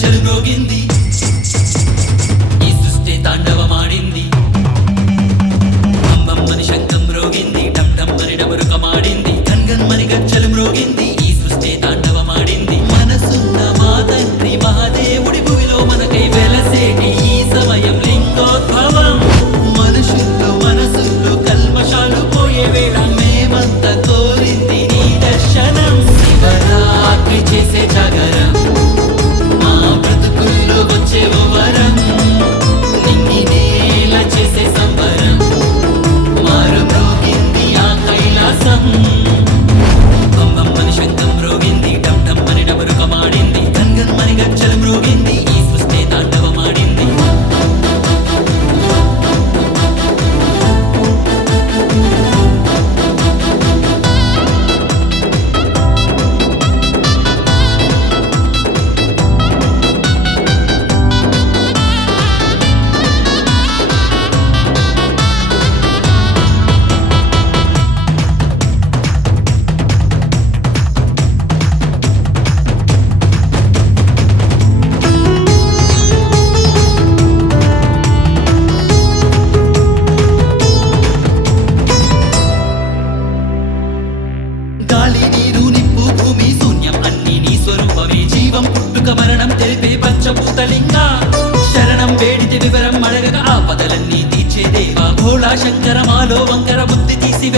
గజ్జలు మ్రోగింది ఈ సృష్టి తాండవమాడింది అమ్మమ్మని శంఖం మ్రోగింది డమ్ డమ్ అని డమరుకమాడింది గన్గన్మని గజ్జలు మ్రోగింది ఈ సృష్టి తాండవమాడింది మనసున్న మా తండ్రి మహాదేవుడి భూమిలో మనకై వెలసేటి ఈ సమయం లింగోద్భవం మనుషుల్లో మనసుల్లో కల్మషాలు పోయే వేళ మేమంతా కోరింది నీ దర్శనం శివరాత్రి చేసే జాగరం మా బ్రతుకుల్లో వచ్చే ఓ వరం నింగి నేల చేసే సంబరం మారు మ్రోగింది ఆ కైలాసం బొమ్మమ్మని శంఖం మ్రోగింది డమ్ డమ్ అని డమరుకమాడింది గన్గన్మని గజ్జలు మ్రోగింది ఈ సృష్టి తాండవమాడింది గాలి నీరు నిప్పు భూమి శూన్యం అన్ని నీ స్వరూపమే జీవం పుట్టుక మరణం తెలిపే పంచభూతలింగ శరణం వేడితే వివరం అడగక ఆపదలన్నీ తీర్చే దేవా భోళా శంకర మాలో వంకర బుద్ధి తీసి